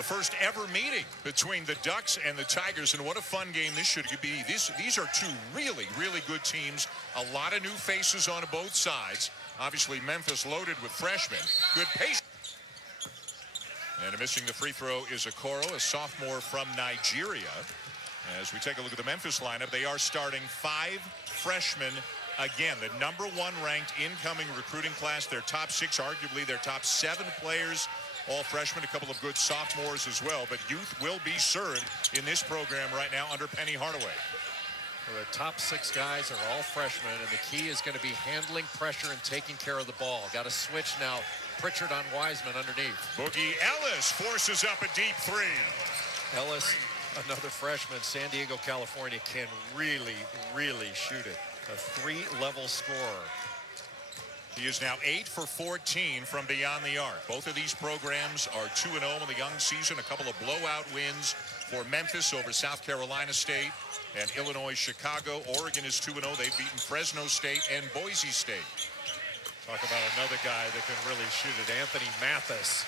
the first ever meeting between the Ducks and the Tigers, and what a fun game this should be. These are two really, really good teams. A lot of new faces on both sides. Obviously, Memphis loaded with freshmen. Good pace. And missing the free throw is Okoro, a sophomore from Nigeria. As we take a look at the Memphis lineup, they are starting 5 freshmen again. The #1 ranked incoming recruiting class. Their top 6, arguably their top 7 players, all freshmen, a couple of good sophomores as well. But youth will be served in this program right now under Penny Hardaway. Well, the top 6 guys are all freshmen, and the key is going to be handling pressure and taking care of the ball. Got to switch now. Pritchard on Wiseman underneath. Boogie Ellis forces up a deep 3. Ellis, another freshman, San Diego, California, can really, really shoot it. A 3-level scorer. He is now 8 for 14 from beyond the arc. Both of these programs are 2-0 in the young season. A couple of blowout wins for Memphis over South Carolina State and Illinois, Chicago. Oregon is 2-0. They've beaten Fresno State and Boise State. Talk about another guy that can really shoot it. Anthony Mathis,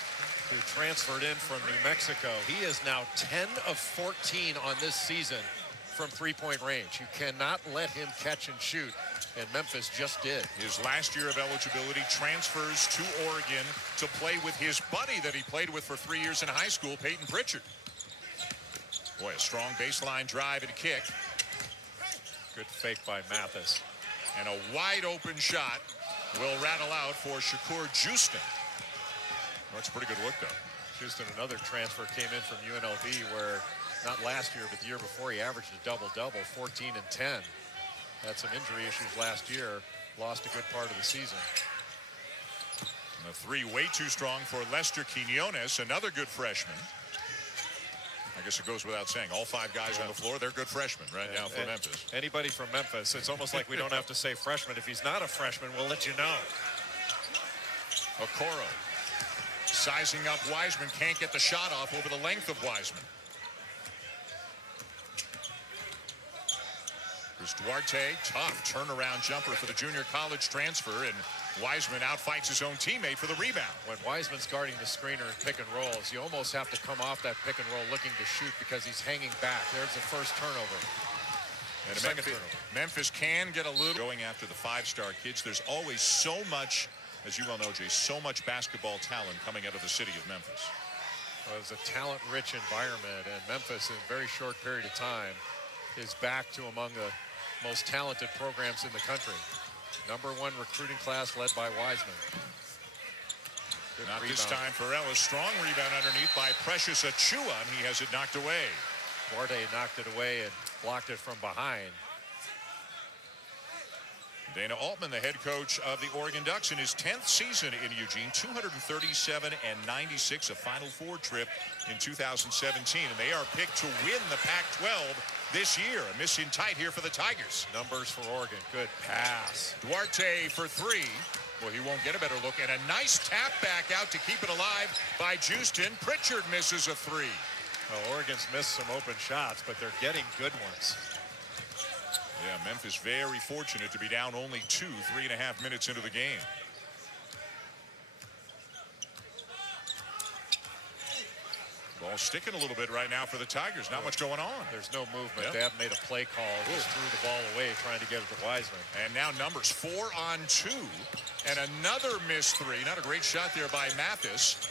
who transferred in from New Mexico. He is now 10 of 14 on this season from three-point range. You cannot let him catch and shoot, and Memphis just did. His last year of eligibility, transfers to Oregon to play with his buddy that he played with for 3 years in high school, Peyton Pritchard. Boy, a strong baseline drive and kick. Good fake by Mathis. And a wide open shot will rattle out for Shakur Houston. That's a pretty good look, though. Houston, another transfer, came in from UNLV, where not last year, but the year before, he averaged a double-double, 14 and 10. Had some injury issues last year, lost a good part of the season. And the 3 way too strong for Lester Quinones, another good freshman. I guess it goes without saying, all 5 guys on the floor, they're good freshmen right now for Memphis. Anybody from Memphis, it's almost like we don't have to say freshman. If he's not a freshman, we'll let you know. Okoro sizing up Wiseman, can't get the shot off over the length of Wiseman. Chris Duarte, tough turnaround jumper for the junior college transfer, and Wiseman outfights his own teammate for the rebound. When Wiseman's guarding the screener in pick and rolls, you almost have to come off that pick and roll looking to shoot because he's hanging back. There's the first turnover. And Memphis can get a little going after the 5-star kids. There's always so much, as you well know, Jay, so much basketball talent coming out of the city of Memphis. Well, it's a talent-rich environment, and Memphis, in a very short period of time, is back to among the most talented programs in the country. #1 recruiting class led by Wiseman. Good Not rebound. this time for Ellis. Strong rebound underneath by Precious Achua, and he has it knocked away. Duarte knocked it away and blocked it from behind. Dana Altman, the head coach of the Oregon Ducks, in his 10th season in Eugene, 237 and 96, a Final Four trip in 2017, and they are picked to win the Pac-12 this year. A miss in tight here for the Tigers. Numbers for Oregon. Good pass. Duarte for 3. Well, he won't get a better look, and a nice tap back out to keep it alive by Houston. Pritchard misses a 3. Well, Oregon's missed some open shots, but they're getting good ones. Yeah, Memphis very fortunate to be down only 3.5 minutes into the game. Ball sticking a little bit right now for the Tigers. Not much going on. There's no movement. Yep. They haven't made a play call. Just threw the ball away trying to get it to Wiseman. And now numbers 4 on 2. And another missed 3. Not a great shot there by Mathis.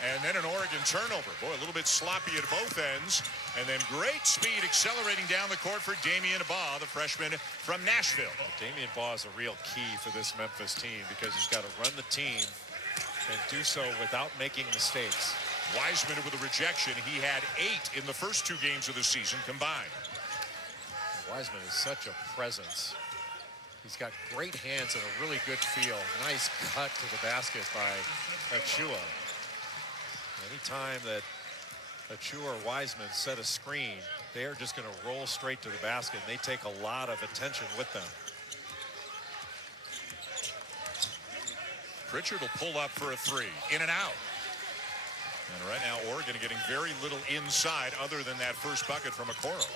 And then an Oregon turnover. Boy, a little bit sloppy at both ends. And then great speed accelerating down the court for Damion Baugh, the freshman from Nashville. Damion Baugh is a real key for this Memphis team because he's got to run the team and do so without making mistakes. Wiseman with a rejection. He had 8 in the first 2 games of the season combined. Wiseman is such a presence. He's got great hands and a really good feel. Nice cut to the basket by Achua. Anytime that Achua or Wiseman set a screen, they are just going to roll straight to the basket, and they take a lot of attention with them. Pritchard will pull up for a 3. In and out. And right now, Oregon getting very little inside other than that first bucket from Okoro.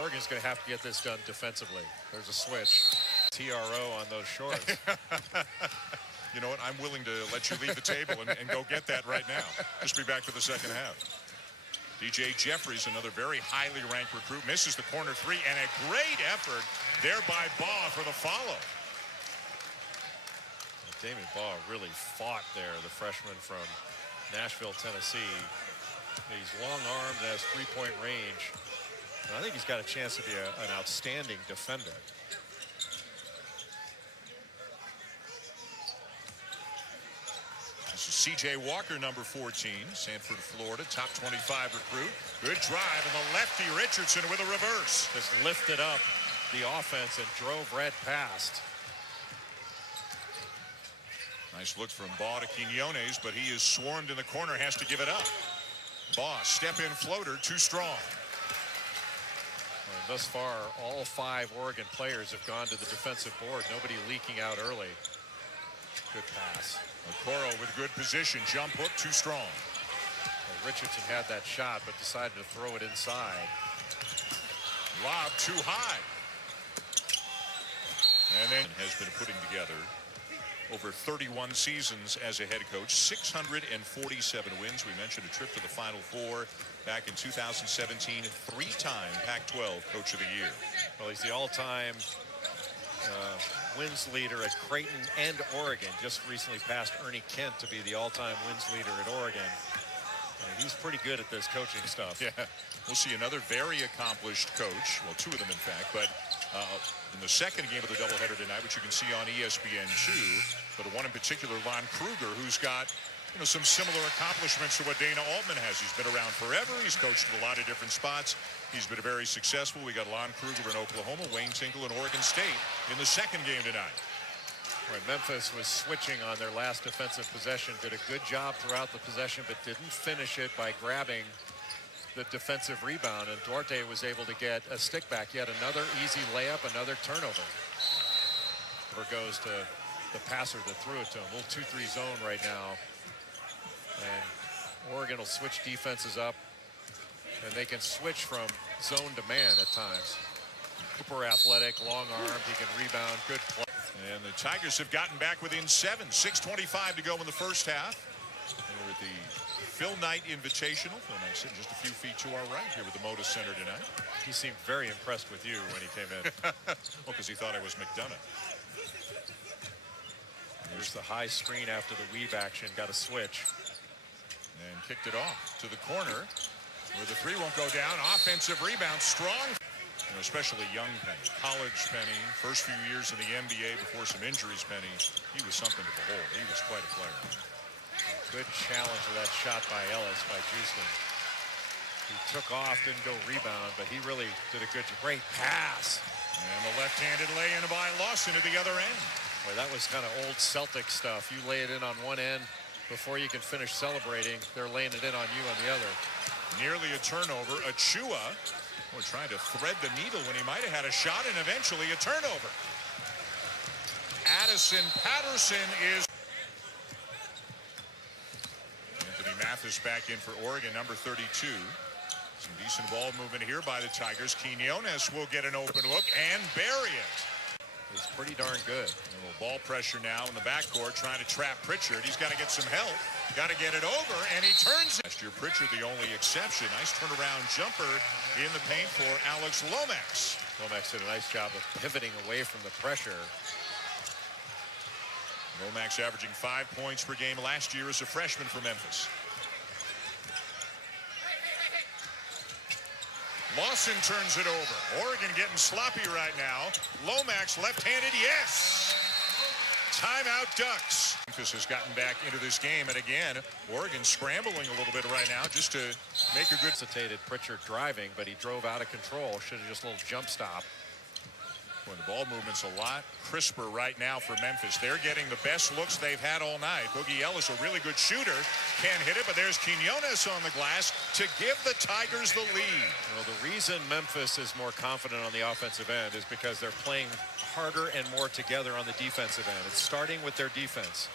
Oregon's going to have to get this done defensively. There's a switch. TRO on those shorts. You know what? I'm willing to let you leave the table and go get that right now. Just be back for the second half. DJ Jeffries, another very highly ranked recruit, misses the corner three, and a great effort there by Baugh for the follow. Damion Baugh really fought there, the freshman from Nashville, Tennessee. He's long-armed, has three-point range. And I think he's got a chance to be an outstanding defender. This is C.J. Walker, number 14, Sanford, Florida, top 25 recruit. Good drive, and the lefty Richardson with a reverse. Just lifted up the offense and drove right past. Nice look from Baugh to Quinones, but he is swarmed in the corner, has to give it up. Baugh, step-in floater, too strong. And thus far, all 5 Oregon players have gone to the defensive board. Nobody leaking out early. Good pass. Okoro with good position. Jump hook, too strong. Well, Richardson had that shot, but decided to throw it inside. Lob too high. And then has been putting together over 31 seasons as a head coach, 647 wins. We mentioned a trip to the Final Four back in 2017, 3-time Pac-12 Coach of the Year. Well, he's the all-time wins leader at Creighton and Oregon. Just recently passed Ernie Kent to be the all-time wins leader at Oregon. And he's pretty good at this coaching stuff. Yeah, we'll see another very accomplished coach. Well, 2 of them, in fact, but in the second game of the doubleheader tonight, which you can see on ESPN2, but one in particular, Lon Kruger, who's got some similar accomplishments to what Dana Altman has. He's been around forever. He's coached at a lot of different spots. He's been very successful. We got Lon Kruger in Oklahoma, Wayne Tinkle in Oregon State in the second game tonight. Right, Memphis was switching on their last defensive possession, did a good job throughout the possession, but didn't finish it by grabbing the defensive rebound, and Duarte was able to get a stick back. Yet another easy layup, another turnover. Over goes to the passer that threw it to him. Little 2-3 zone right now. And Oregon will switch defenses up, and they can switch from zone to man at times. Cooper athletic, long-armed, he can rebound, good play. And the Tigers have gotten back within 7, 6:25 to go in the first half. We're at the Phil Knight Invitational. Phil Knight sitting just a few feet to our right here with the Moda Center tonight. He seemed very impressed with you when he came in. Well, because he thought I was McDonough. Here's the high screen after the weave action, got a switch. And kicked it off to the corner where the 3 won't go down. Offensive rebound, strong. Especially young Penny, college Penny, first few years in the NBA before some injuries, Penny. He was something to behold. He was quite a player. Good challenge of that shot by Ellis, by Houston. He took off, didn't go rebound, but he really did a great pass. And the left-handed lay-in by Lawson at the other end. Boy, that was kind of old Celtic stuff. You lay it in on one end before you can finish celebrating. They're laying it in on you on the other. Nearly a turnover. Achua, we're trying to thread the needle when he might have had a shot, and eventually a turnover. Addison Patterson is... Anthony Mathis back in for Oregon, number 32. Some decent ball movement here by the Tigers. Quinones will get an open look and bury it. It's pretty darn good. A little ball pressure now in the backcourt, trying to trap Pritchard. He's got to get some help. Got to get it over, and he turns it. Last year, Pritchard the only exception. Nice turnaround jumper in the paint for Alex Lomax. Lomax did a nice job of pivoting away from the pressure. Lomax averaging 5 points per game last year as a freshman for Memphis. Lawson turns it over. Oregon getting sloppy right now. Lomax left-handed, yes! Timeout Ducks. Memphis has gotten back into this game, and again, Oregon scrambling a little bit right now just to make a good... Hesitated Pritchard driving, but he drove out of control. Should have just a little jump stop. When the ball movement's a lot crisper right now for Memphis. They're getting the best looks they've had all night. Boogie Ellis, a really good shooter, can't hit it, but there's Quinones on the glass to give the Tigers the lead. Well, the reason Memphis is more confident on the offensive end is because they're playing harder and more together on the defensive end. It's starting with their defense.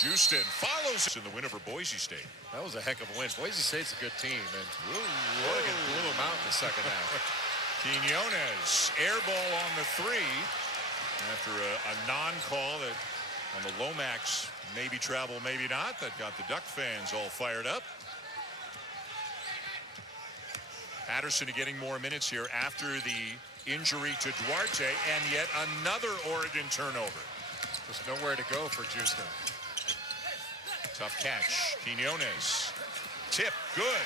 Houston follows in the win over Boise State. That was a heck of a win. Boise State's a good team, and Oregon blew them out in the second half. Quinones, air ball on the 3 after a non-call that on the Lomax maybe travel, maybe not. That got the Duck fans all fired up. Patterson getting more minutes here after the injury to Duarte, and yet another Oregon turnover. There's nowhere to go for Houston. Tough catch. Quinones. Tip. Good.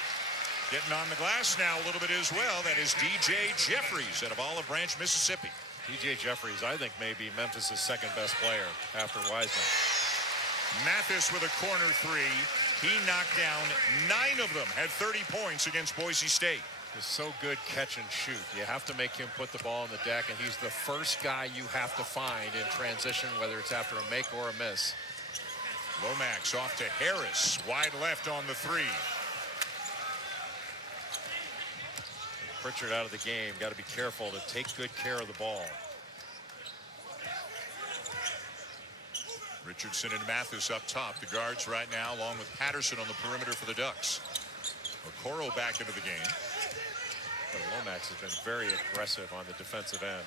Getting on the glass now a little bit as well. That is DJ Jeffries out of Olive Branch, Mississippi. DJ Jeffries, I think, may be Memphis' second best player after Wiseman. Mathis with a corner three. He knocked down 9 of them. Had 30 points against Boise State. Is so good catch and shoot. You have to make him put the ball on the deck, and he's the first guy you have to find in transition, whether it's after a make or a miss. Lomax off to Harris. Wide left on the three. Pritchard out of the game. Got to be careful to take good care of the ball. Richardson and Mathis up top. The guards right now, along with Patterson on the perimeter for the Ducks. Okoro back into the game. But Lomax has been very aggressive on the defensive end.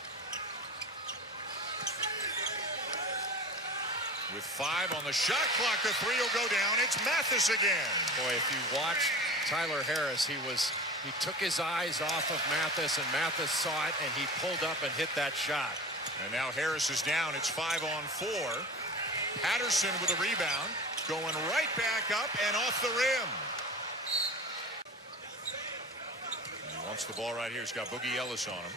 With 5 on the shot clock, the three will go down. It's Mathis again. Boy, if you watch Tyler Harris, he took his eyes off of Mathis, and Mathis saw it, and he pulled up and hit that shot. And now Harris is down. It's 5 on 4. Patterson with a rebound, going right back up and off the rim. And he wants the ball right here. He's got Boogie Ellis on him.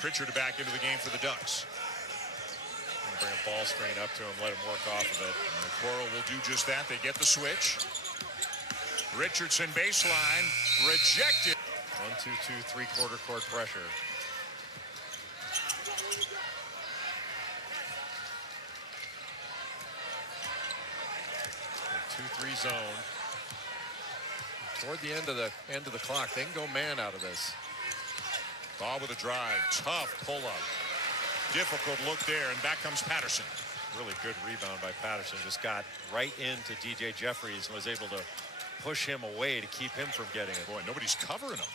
Pritchard back into the game for the Ducks. Bring a ball screen up to him, let him work off of it. And Coral will do just that. They get the switch. Richardson baseline, rejected. 1-2-2, three-quarter court pressure. 2-3 zone. Toward the end of the clock, they can go man out of this. Baugh with a drive, tough pull-up. Difficult look there, and back comes Patterson. Really good rebound by Patterson. Just got right into DJ Jeffries and was able to push him away to keep him from getting it. Boy, nobody's covering him.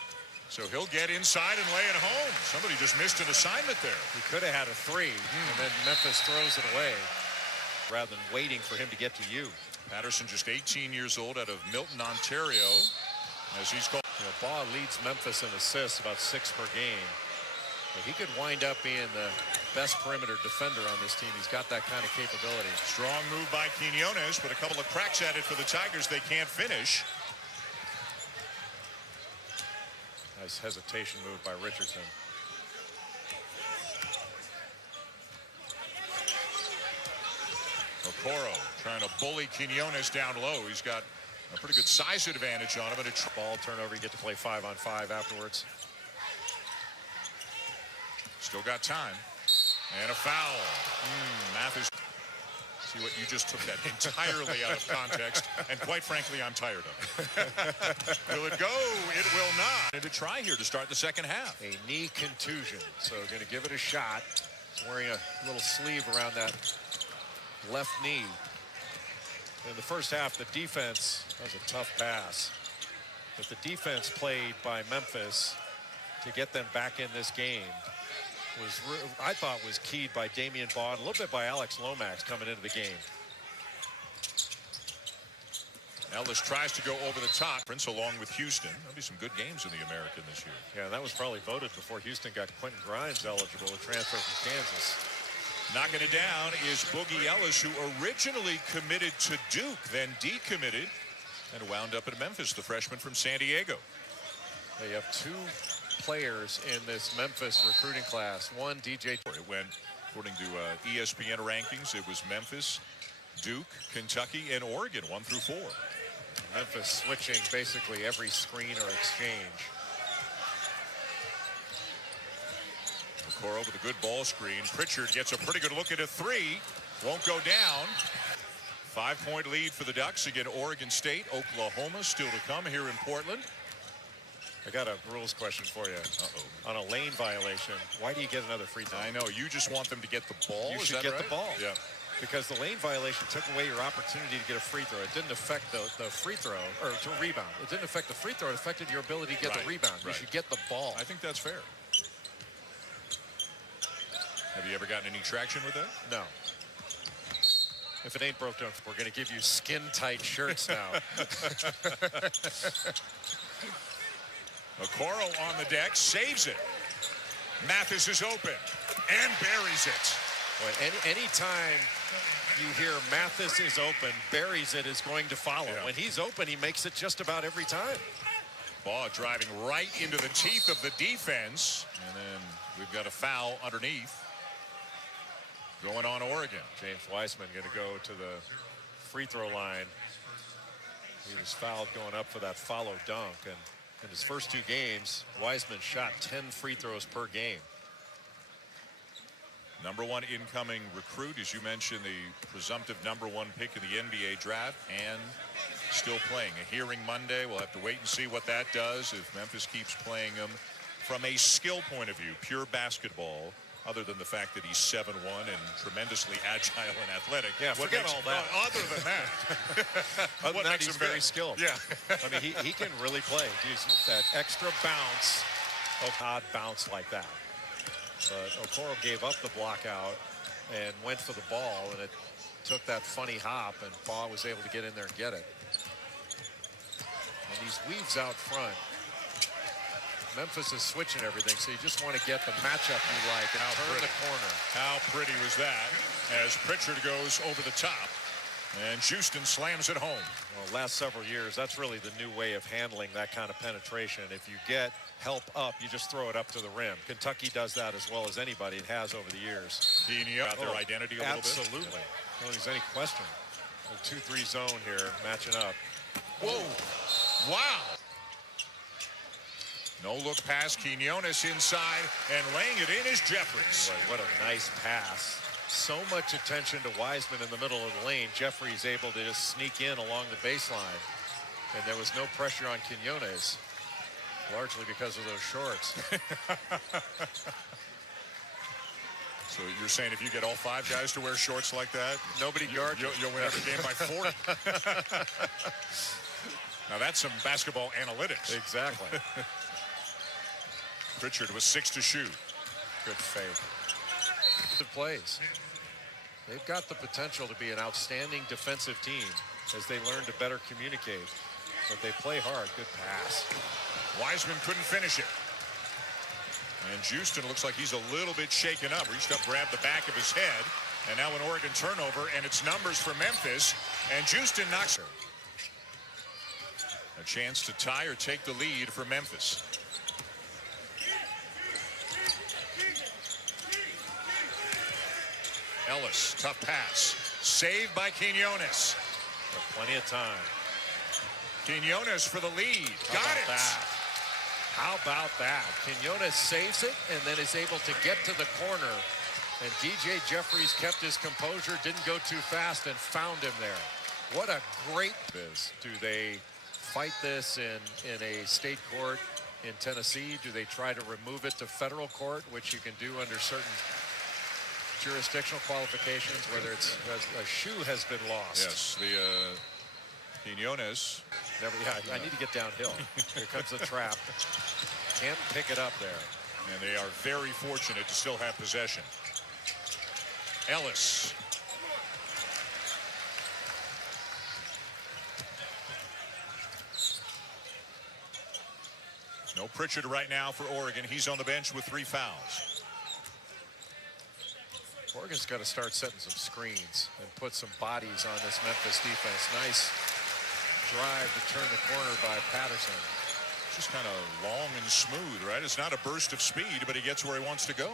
So he'll get inside and lay it home. Somebody just missed an assignment there. He could have had a three, and then Memphis throws it away rather than waiting for him to get to you. Patterson just 18 years old out of Milton, Ontario. As he's called. You know, Baugh leads Memphis in assists, about 6 per game. But he could wind up being the best perimeter defender on this team. He's got that kind of capability. Strong move by Quinones, but a couple of cracks at it for the Tigers. They can't finish. Nice hesitation move by Richardson. Okoro trying to bully Quinones down low. He's got a pretty good size advantage on him. And a ball turnover, you get to play 5-on-5 afterwards. Still got time. And a foul. Mathis. See what you just took that entirely out of context. And quite frankly, I'm tired of it. Will it go? It will not. And to try here to start the second half. A knee contusion. So going to give it a shot. He's wearing a little sleeve around that left knee. In the first half, the defense, that was a tough pass. But the defense played by Memphis to get them back in this game was, I thought, was keyed by Damion Baugh and a little bit by Alex Lomax coming into the game. Ellis tries to go over the top. Prince along with Houston. There'll be some good games in the American this year. Yeah, that was probably voted before Houston got Quentin Grimes eligible to transfer from Kansas. Knocking it down is Boogie Ellis, who originally committed to Duke, then decommitted, and wound up at Memphis, the freshman from San Diego. They have 2 players in this Memphis recruiting class. One, DJ. It went, according to ESPN rankings, it was Memphis, Duke, Kentucky, and Oregon, 1 through 4. Memphis switching basically every screen or exchange. Okoro with a good ball screen. Pritchard gets a pretty good look at a 3. Won't go down. 5-point lead for the Ducks. Again, Oregon State, Oklahoma still to come here in Portland. I got a rules question for you. On a lane violation, why do you get another free throw? I know, you just want them to get the ball. You should get the ball. Yeah. Because the lane violation took away your opportunity to get a free throw. It didn't affect the free throw, or to rebound. It didn't affect the free throw. It affected your ability to get the rebound. You should get the ball. I think that's fair. Have you ever gotten any traction with that? No. If it ain't broke, don't. We're going to give you skin-tight shirts now. Okoro on the deck, saves it. Mathis is open and buries it. Boy, anytime you hear Mathis is open, buries it is going to follow. Yeah. When he's open, he makes it just about every time. Baugh driving right into the teeth of the defense. And then we've got a foul underneath. Going on Oregon. James Wiseman going to go to the free throw line. He was fouled going up for that follow dunk. And in his first 2 games, Wiseman shot 10 free throws per game. #1 incoming recruit, as you mentioned, the presumptive #1 pick in the NBA draft, and still playing. A hearing Monday. We'll have to wait and see what that does if Memphis keeps playing him from a skill point of view, pure basketball. Other than the fact that he's 7'1" and tremendously agile and athletic. Yeah, forget all that. Other than that, other than that, he's very skilled. Yeah. I mean, he can really play. He's that extra bounce, odd bounce like that. But Okoro gave up the block out and went for the ball, and it took that funny hop, and Baugh was able to get in there and get it. And these weaves out front. Memphis is switching everything, so you just want to get the matchup you like and turn the corner. How pretty was that as Pritchard goes over the top and Houston slams it home. Well, last several years, that's really the new way of handling that kind of penetration. If you get help up, you just throw it up to the rim. Kentucky does that as well as anybody. It has over the years. Got their identity a little bit. Absolutely. I don't think there's any question. A 2-3 zone here matching up. Whoa. Wow. No look pass. Quinones inside and laying it in is Jeffries. Boy, what a nice pass. So much attention to Wiseman in the middle of the lane. Jeffries able to just sneak in along the baseline. And there was no pressure on Quinones, largely because of those shorts. So you're saying if you get all 5 guys to wear shorts like that, nobody guards you. You'll win every game by 40. Now that's some basketball analytics. Exactly. Pritchard with 6 to shoot. Good fake. Good plays. They've got the potential to be an outstanding defensive team as they learn to better communicate. But they play hard. Good pass. Wiseman couldn't finish it. And Houston looks like he's a little bit shaken up. Reached up, grabbed the back of his head. And now an Oregon turnover, and it's numbers for Memphis. And Houston knocks her. A chance to tie or take the lead for Memphis. Ellis, tough pass. Saved by Quinones. Plenty of time. Quinones for the lead. Got it. How about that? Quinones saves it and then is able to get to the corner. And DJ Jeffries kept his composure, didn't go too fast, and found him there. What a great biz. Do they fight this in a state court in Tennessee? Do they try to remove it to federal court, which you can do under certain jurisdictional qualifications, whether it's a shoe has been lost? Yes, the Quinones. I need to get downhill. Here comes the trap. Can't pick it up there. And they are very fortunate to still have possession. Ellis. No Pritchard right now for Oregon. He's on the bench with 3 fouls. Oregon's got to start setting some screens and put some bodies on this Memphis defense. Nice drive to turn the corner by Patterson. Just kind of long and smooth, right? It's not a burst of speed, but he gets where he wants to go.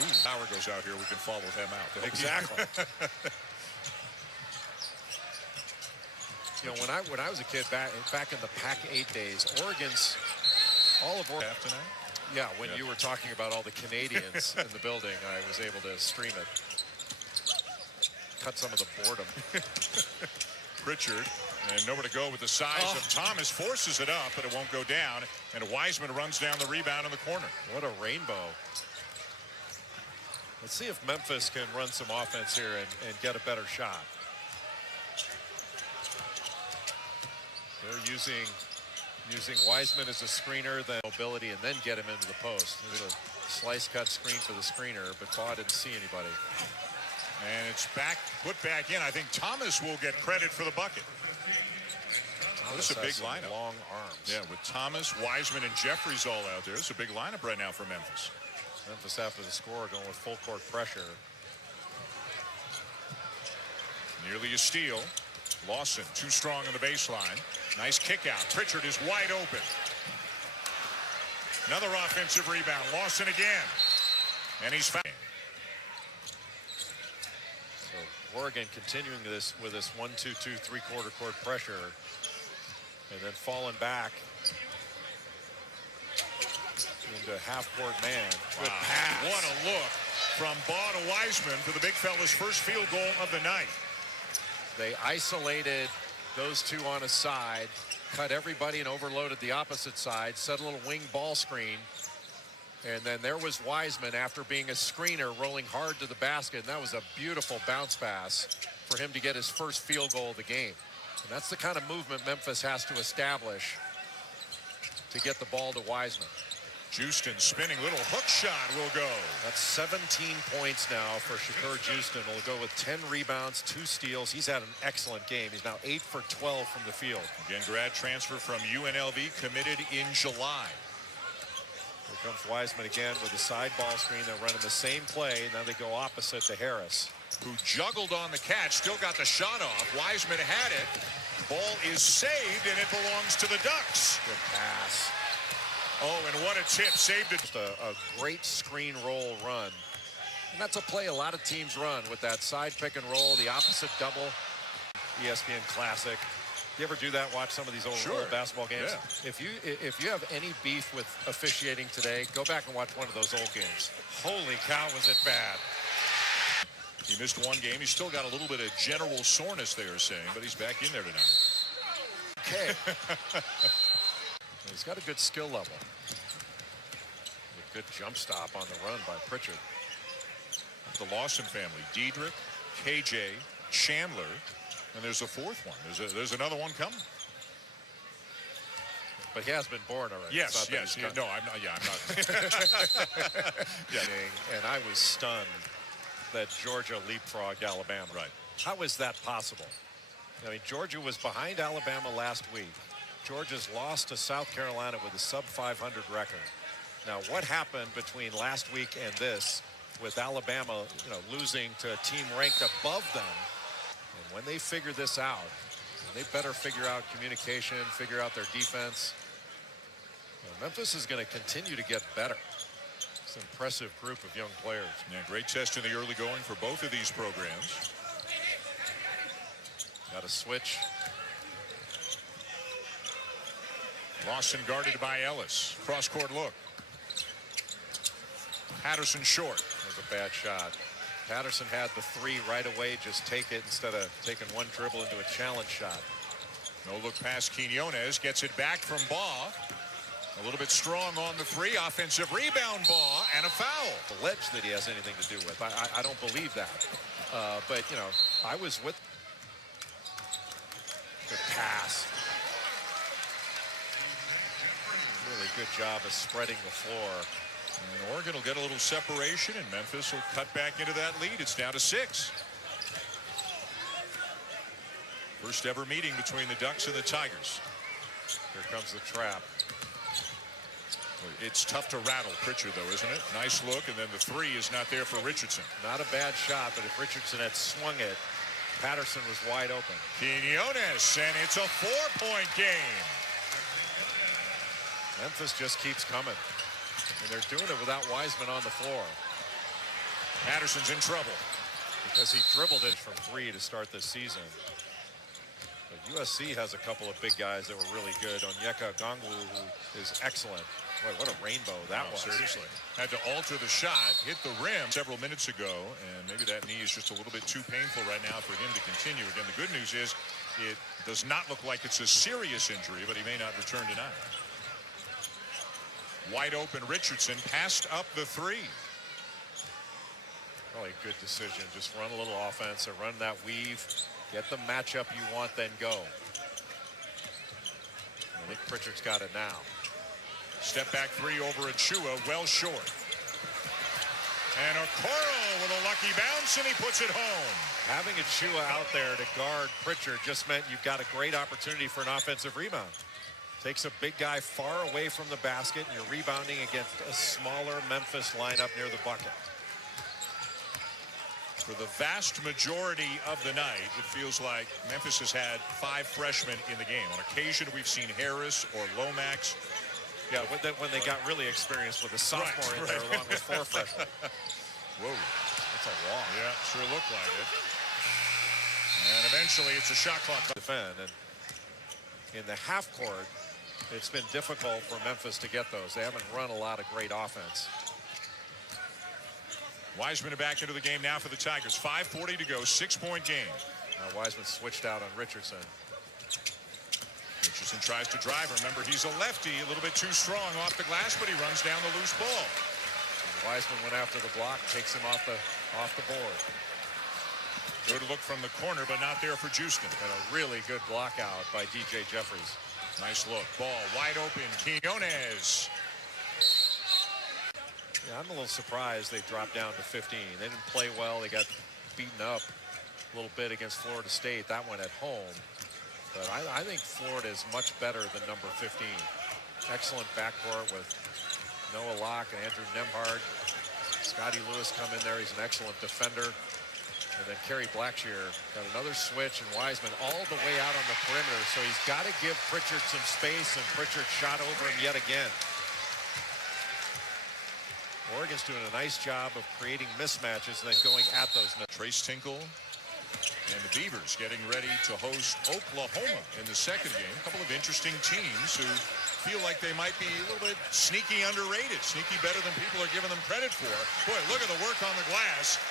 Ooh, power goes out here. We can follow him out. Exactly. You know, when I was a kid back in the Pac-8 days, Oregon's all of Oregon. Tonight? Yeah, when you were talking about all the Canadians in the building, I was able to stream it. Cut some of the boredom. Pritchard, and nowhere to go with the size of Thomas. Forces it up, but it won't go down. And Wiseman runs down the rebound in the corner. What a rainbow. Let's see if Memphis can run some offense here and get a better shot. They're using Wiseman as a screener, then mobility, and then get him into the post. There's a Slice cut screen for the screener, but Baugh didn't see anybody. And it's put back in. I think Thomas will get credit for the bucket. This is a big lineup. Long arms. Yeah, with Thomas, Wiseman, and Jeffries all out there. It's a big lineup right now for Memphis. Memphis after the score going with full court pressure. Nearly a steal. Lawson too strong on the baseline. Nice kick out. Pritchard is wide open. Another offensive rebound. Lawson again. And he's fouled. So Oregon continuing this with this 1-2-2 three-quarter court pressure. And then falling back into half-court man. Good pass. What a look from Baugh to Wiseman for the big fella's first field goal of the night. They isolated those two on a side, cut everybody and overloaded the opposite side, set a little wing ball screen. And then there was Wiseman after being a screener rolling hard to the basket. And that was a beautiful bounce pass for him to get his first field goal of the game. And that's the kind of movement Memphis has to establish to get the ball to Wiseman. Houston spinning, little hook shot will go. That's 17 points now for Shakur Houston. Will go with 10 rebounds, 2 steals. He's had an excellent game. He's now 8 for 12 from the field. Again, grad transfer from UNLV, committed in July. Here comes Wiseman again with a side ball screen. They're running the same play. Now they go opposite to Harris, who juggled on the catch, still got the shot off. Wiseman had it. Ball is saved, and it belongs to the Ducks. Good pass. Oh, and what a tip. Saved it. Just a great screen roll run. And that's a play a lot of teams run with that side pick and roll, the opposite double. ESPN Classic. You ever do that? Watch some of these old basketball games? Yeah. If you have any beef with officiating today, go back and watch one of those old games. Holy cow, was it bad. He missed one game. He's still got a little bit of general soreness, they are saying, but he's back in there tonight. Okay. He's got a good skill level. A good jump stop on the run by Pritchard. The Lawson family, Diedrich, KJ, Chandler, and there's a fourth one. There's another one coming. But he has been born already. Yes, yes. No, I'm not. Yeah, I'm not. Yeah. And I was stunned that Georgia leapfrogged Alabama. Right. How is that possible? I mean, Georgia was behind Alabama last week. Georgia's lost to South Carolina with a sub-500 record. Now, what happened between last week and this with Alabama, losing to a team ranked above them? And when they figure this out, they better figure out communication, figure out their defense. Memphis is going to continue to get better. It's an impressive group of young players. Yeah, great test in the early going for both of these programs. Got a switch. Lawson guarded by Ellis. Cross-court look. Patterson short. That was a bad shot. Patterson had the 3 right away. Just take it instead of taking one dribble into a challenge shot. No look past Quinones. Gets it back from Baugh. A little bit strong on the 3. Offensive rebound, Baugh, and a foul. Alleged that he has anything to do with. I don't believe that. But, I was with. Good pass. Really good job of spreading the floor. And Oregon will get a little separation, and Memphis will cut back into that lead. It's now to 6. First ever meeting between the Ducks and the Tigers. Here comes the trap. It's tough to rattle Pritchard, though, isn't it? Nice look, and then the 3 is not there for Richardson. Not a bad shot, but if Richardson had swung it, Patterson was wide open. Quinones, and it's a 4-point game. Memphis just keeps coming. And they're doing it without Wiseman on the floor. Patterson's in trouble. Because he dribbled it from 3 to start this season. But USC has a couple of big guys that were really good. Onyeka Okongwu, who is excellent. Boy, what a rainbow that was. Seriously. Had to alter the shot, hit the rim several minutes ago, and maybe that knee is just a little bit too painful right now for him to continue. Again, the good news is it does not look like it's a serious injury, but he may not return tonight. Wide open Richardson passed up the 3. Probably a good decision. Just run a little offense or run that weave. Get the matchup you want, then go. I think Pritchard's got it now. Step back 3 over Achua, well short. And Okoro with a lucky bounce, and he puts it home. Having Achua out there to guard Pritchard just meant you've got a great opportunity for an offensive rebound. Takes a big guy far away from the basket, and you're rebounding against a smaller Memphis lineup near the bucket. For the vast majority of the night, it feels like Memphis has had 5 freshmen in the game. On occasion, we've seen Harris or Lomax. Yeah, when they got really experienced with a sophomore in there along with 4 freshmen. Whoa. That's a walk. Yeah, sure looked like it. And eventually, it's a shot clock. Defend. And in the half court, it's been difficult for Memphis to get those. They haven't run a lot of great offense. Wiseman back into the game now for the Tigers. 5:40 to go, 6-point game. Now Wiseman switched out on Richardson. Richardson tries to drive. Remember, he's a lefty, a little bit too strong off the glass, but he runs down the loose ball. And Wiseman went after the block, takes him off the board. Good look from the corner, but not there for Houston. And a really good block out by DJ Jeffries. Nice look. Ball wide open. Quinones. Yeah, I'm a little surprised they dropped down to 15. They didn't play well. They got beaten up a little bit against Florida State. That one at home. But I think Florida is much better than number 15. Excellent backcourt with Noah Locke and Andrew Nembhard. Scotty Lewis come in there. He's an excellent defender. And then Kerry Blackshear got another switch, and Wiseman all the way out on the perimeter. So he's got to give Pritchard some space, and Pritchard shot over him yet again. Oregon's doing a nice job of creating mismatches and then going at those. Trace Tinkle and the Beavers getting ready to host Oklahoma in the second game. A couple of interesting teams who feel like they might be a little bit sneaky underrated, sneaky better than people are giving them credit for. Boy, look at the work on the glass.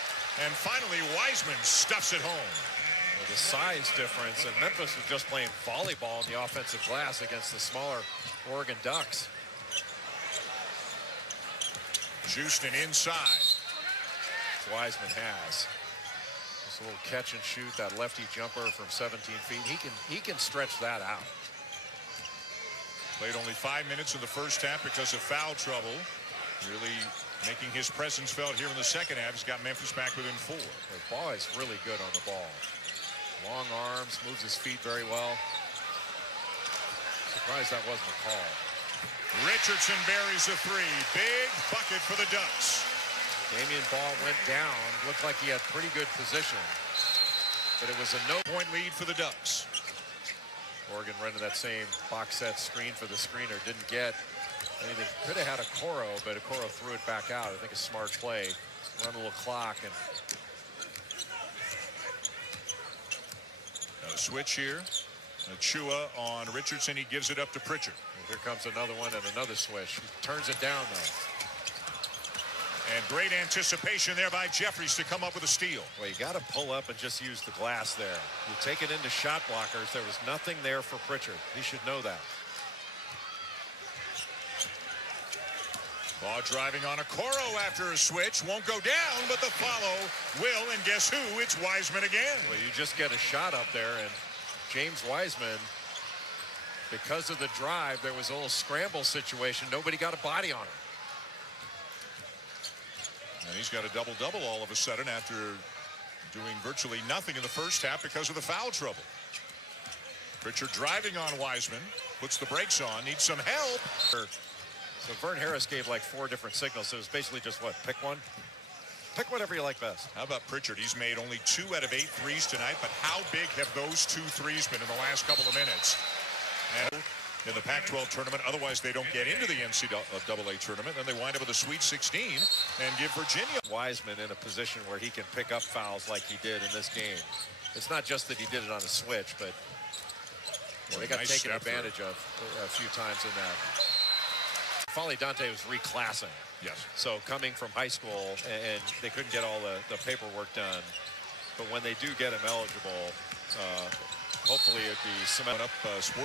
And finally, Wiseman stuffs it home. Well, the size difference, and Memphis was just playing volleyball in the offensive glass against the smaller Oregon Ducks. Houston inside. Wiseman has this little catch and shoot, that lefty jumper from 17 feet. He can stretch that out. Played only 5 minutes in the first half because of foul trouble. Really making his presence felt here in the second half. He's got Memphis back within 4. Baugh is really good on the ball. Long arms, moves his feet very well. Surprised that wasn't a call. Richardson buries a 3. Big bucket for the Ducks. Damion Baugh went down. Looked like he had pretty good position. But it was a no-point lead for the Ducks. Oregon running that same box set screen for the screener. Didn't get anything. Could have had Okoro, but Okoro threw it back out. I think a smart play. Run a little clock. And a switch here. Achua on Richardson. He gives it up to Pritchard. Here comes another one and another switch. He turns it down, though. And great anticipation there by Jeffries to come up with a steal. Well, you got to pull up and just use the glass there. You take it into shot blockers. There was nothing there for Pritchard. He should know that. Baugh driving on Okoro after a switch. Won't go down, but the follow will. And guess who? It's Wiseman again. Well, you just get a shot up there, and James Wiseman, because of the drive, there was a little scramble situation. Nobody got a body on him. And he's got a double-double all of a sudden after doing virtually nothing in the first half because of the foul trouble. Pritchard driving on Wiseman, puts the brakes on, needs some help. So Vern Harris gave like 4 different signals. So it was basically just what? Pick one? Pick whatever you like best. How about Pritchard? He's made only 2 out of 8 threes tonight, but how big have those 2 threes been in the last couple of minutes? And in the Pac-12 tournament, otherwise they don't get into the NCAA tournament, then they wind up with a Sweet 16 and give Virginia. Wiseman in a position where he can pick up fouls like he did in this game. It's not just that he did it on a switch, but they got taken advantage of a few times in that. Folly Dante was reclassing. Yes. So coming from high school, and they couldn't get all the paperwork done. But when they do get him eligible, hopefully it'd be cement up sports.